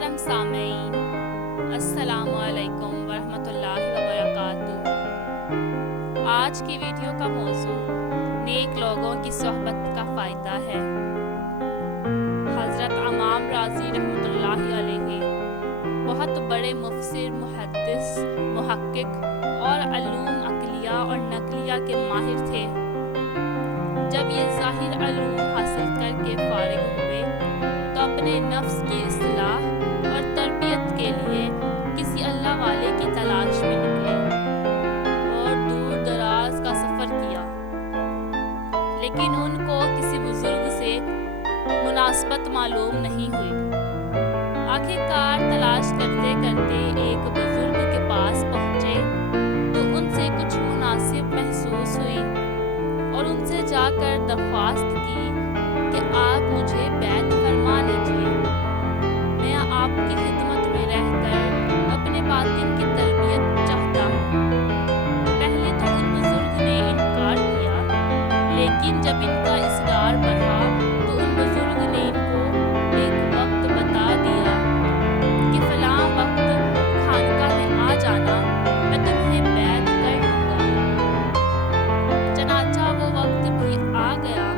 محترم سامعین، السلام علیکم ورحمۃ اللہ وبرکاتہ۔ آج کی ویڈیو کا موضوع نیک لوگوں کی صحبت کا فائدہ ہے۔ حضرت امام راضی رحمۃ اللہ علیہ بہت بڑے مفسر، محدث، محقق اور علوم عقلیہ اور نقلیہ کے ماہر تھے۔ جب یہ ظاہر علوم حاصل کر کے فارغ ہوئے تو اپنے نفس کی اصلاح اور تربیت کے لیے کسی اللہ والے کی تلاش میں نکلے اور دور دراز کا سفر کیا، لیکن ان کو کسی بزرگ سے مناسبت معلوم نہیں ہوئی۔ آخر کار تلاش کرتے کرتے ایک بزرگ کے پاس پہنچے تو ان سے کچھ مناسب محسوس ہوئی اور ان سے جا کر درخواست کی کہ آپ مجھے بیعت فرما لیجیے، میں آپ کی خدمت میں رہ کر اپنے باطن کی تربیت چاہتا ہوں۔ پہلے تو ان بزرگ نے انکار کیا، لیکن جب ان کا اصرار بڑھا تو ان بزرگ نے ان کو ایک وقت بتا دیا کہ فلاں وقت خانقاہ میں آ جانا، میں تمہیں بیعت کر لوں گا۔ چنانچہ وہ وقت بھی آ گیا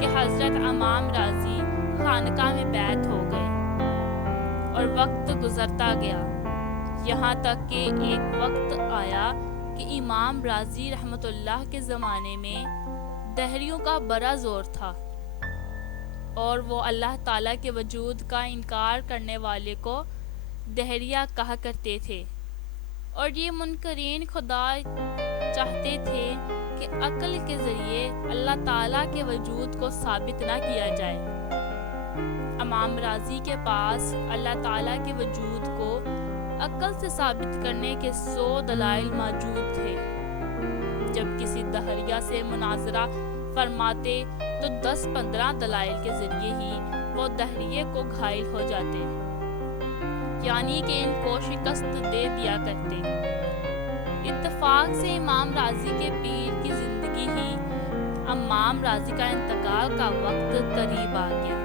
کہ حضرت امام راضی خانقاہ میں بیعت ہو گئے اور وقت گزرتا گیا، یہاں تک کہ ایک وقت آیا کہ امام راضی رحمۃ اللہ کے زمانے میں دہریوں کا بڑا زور تھا اور وہ اللہ تعالیٰ کے وجود کا انکار کرنے والے کو دہریہ کہا کرتے تھے، اور یہ منکرین خدا چاہتے تھے کہ عقل کے ذریعے اللہ تعالیٰ کے وجود کو ثابت نہ کیا جائے۔ امام راضی کے پاس اللہ تعالیٰ کے وجود کو عقل سے ثابت کرنے کے 100 دلائل موجود تھے۔ جب کسی دہریہ سے مناظرہ فرماتے تو 10-15 دلائل کے ذریعے ہی وہ دہریے کو گھائل ہو جاتے، یعنی کہ ان کو شکست دے دیا کرتے۔ اتفاق سے امام راضی کے پیر کی زندگی ہی امام راضی کا انتقال کا وقت قریب آ گیا۔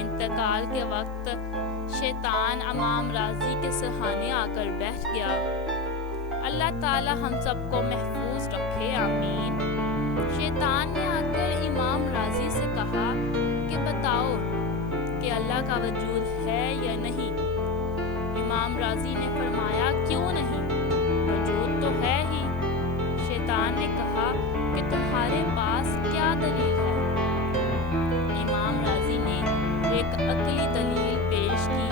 انتقال کے وقت شیطان امام راضی کے سرہانے آ کر بیٹھ گیا۔ اللہ تعالی ہم سب کو محفوظ رکھے، آمین۔ شیطان نے آ کر امام راضی سے کہا کہ بتاؤ کہ اللہ کا وجود ہے یا نہیں؟ امام راضی نے فرمایا کیوں نہیں، وجود تو ہے ہی۔ شیطان نے کہا کہ تمہارے پاس کیا دلیل ہے؟ امام راضی نے ایک عقلی دلیل پیش کی،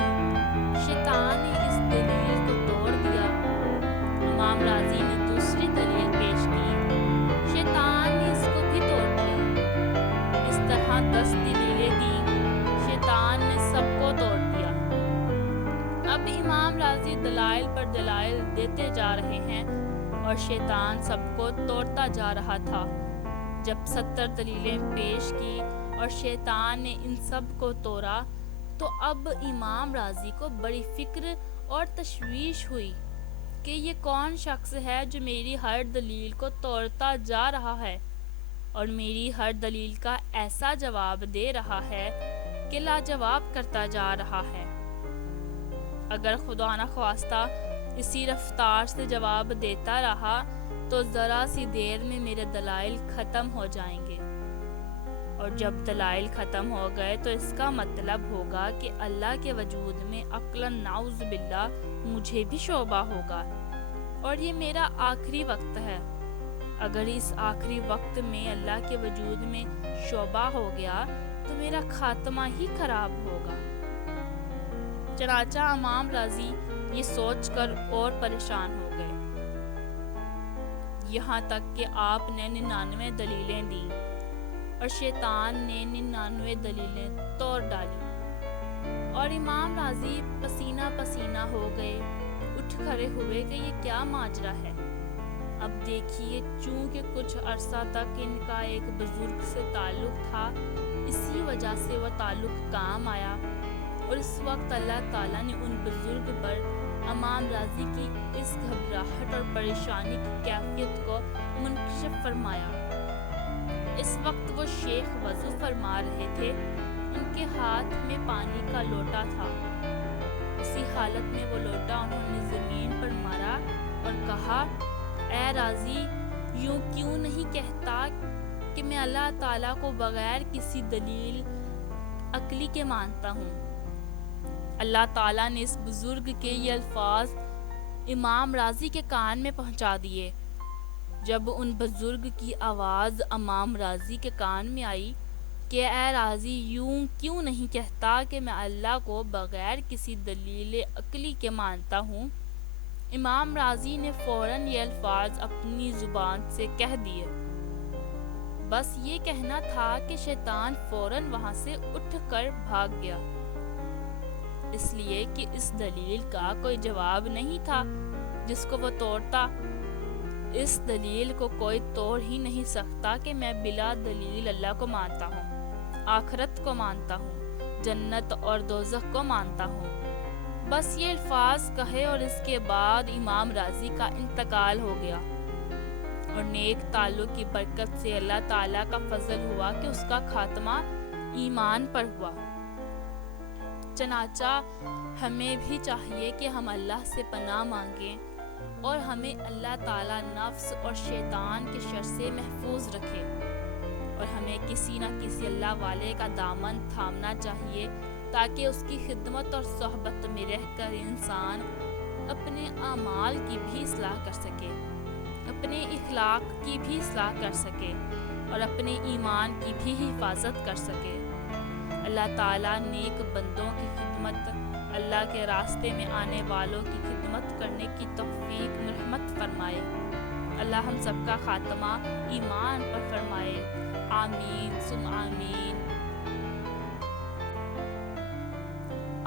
شیطان نے اس دلیل کو توڑ دیا۔ امام راضی نے دوسری دلیل پیش کی، شیطان نے اس کو بھی توڑ دیا۔ اس طرح 10 دلیلیں دیں، شیطان نے سب کو توڑ دیا۔ اب امام راضی دلائل پر دلائل دیتے جا رہے ہیں اور شیطان سب کو توڑتا جا رہا تھا۔ جب 70 دلیلیں پیش کی اور شیطان نے ان سب کو توڑا تو اب امام راضی کو بڑی فکر اور تشویش ہوئی کہ یہ کون شخص ہے جو میری ہر دلیل کو توڑتا جا رہا ہے اور میری ہر دلیل کا ایسا جواب دے رہا ہے کہ لاجواب کرتا جا رہا ہے۔ اگر خدا نخواستہ اسی رفتار سے جواب دیتا رہا تو ذرا سی دیر میں میرے دلائل ختم ہو جائیں گے، اور جب دلائل ختم ہو گئے تو اس کا مطلب ہوگا کہ اللہ کے وجود میں عقلاً نعوذ باللہ مجھے بھی شعبہ ہوگا، اور یہ میرا آخری وقت ہے۔ اگر اس آخری وقت میں اللہ کے وجود میں شعبہ ہو گیا تو میرا خاتمہ ہی خراب ہوگا۔ چنانچہ امام راضی یہ سوچ کر اور پریشان ہو گئے، یہاں تک کہ آپ نے 99 دلیلیں دیں اور شیطان نے 99 دلیلیں توڑ ڈالی، اور امام راضی پسینہ پسینہ ہو گئے، اٹھ کھڑے ہوئے کہ یہ کیا ماجرا ہے۔ اب دیکھیے، چونکہ کچھ عرصہ تک ان کا ایک بزرگ سے تعلق تھا، اسی وجہ سے وہ تعلق کام آیا، اور اس وقت اللہ تعالیٰ نے ان بزرگ پر امام راضی کی اس گھبراہٹ اور پریشانی کی کیفیت کو منکشف فرمایا۔ اس وقت وہ شیخ وضو فرما رہے تھے، ان کے ہاتھ میں پانی کا لوٹا تھا اسی حالت میں وہ لوٹا انہوں نے زمین پر مارا اور کہا اے راضی یوں کیوں نہیں کہتا کہ میں اللہ تعالیٰ کو بغیر کسی دلیل عقلی کے مانتا ہوں۔ اللہ تعالیٰ نے اس بزرگ کے یہ الفاظ امام راضی کے کان میں پہنچا دیے۔ جب ان بزرگ کی آواز امام راضی کے کان میں آئی کہ اے راضی یوں کیوں نہیں کہتا کہ میں اللہ کو بغیر کسی دلیل عقلی کے مانتا ہوں، امام راضی نے فوراً یہ الفاظ اپنی زبان سے کہہ دیے۔ بس یہ کہنا تھا کہ شیطان فوراً وہاں سے اٹھ کر بھاگ گیا، اس لیے کہ اس دلیل کا کوئی جواب نہیں تھا جس کو وہ توڑتا۔ اس دلیل کو کوئی توڑ ہی نہیں سکتا کہ میں بلا دلیل اللہ کو مانتا ہوں، آخرت کو مانتا ہوں، جنت اور دوزخ کو مانتا ہوں۔ بس یہ الفاظ کہے اور اس کے بعد امام راضی کا انتقال ہو گیا، اور نیک تعلق کی برکت سے اللہ تعالیٰ کا فضل ہوا کہ اس کا خاتمہ ایمان پر ہوا۔ چنانچہ ہمیں بھی چاہیے کہ ہم اللہ سے پناہ مانگیں اور ہمیں اللہ تعالیٰ نفس اور شیطان کے شر سے محفوظ رکھے، اور ہمیں کسی نہ کسی اللہ والے کا دامن تھامنا چاہیے تاکہ اس کی خدمت اور صحبت میں رہ کر انسان اپنے اعمال کی بھی اصلاح کر سکے، اپنے اخلاق کی بھی اصلاح کر سکے اور اپنے ایمان کی بھی حفاظت کر سکے۔ اللہ تعالیٰ نیک بندوں کی خدمت، اللہ کے راستے میں آنے والوں کی خدمت کرنے کی توفیق مرحمت فرمائے۔ اللہ ہم سب کا خاتمہ ایمان پر فرمائے، آمین ثم آمین۔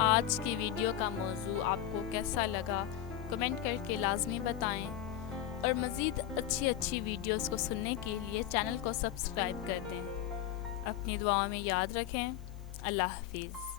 آج کی ویڈیو کا موضوع آپ کو کیسا لگا کمنٹ کر کے لازمی بتائیں، اور مزید اچھی ویڈیوز کو سننے کے لیے چینل کو سبسکرائب کر دیں۔ اپنی دعاؤں میں یاد رکھیں۔ اللہ حافظ۔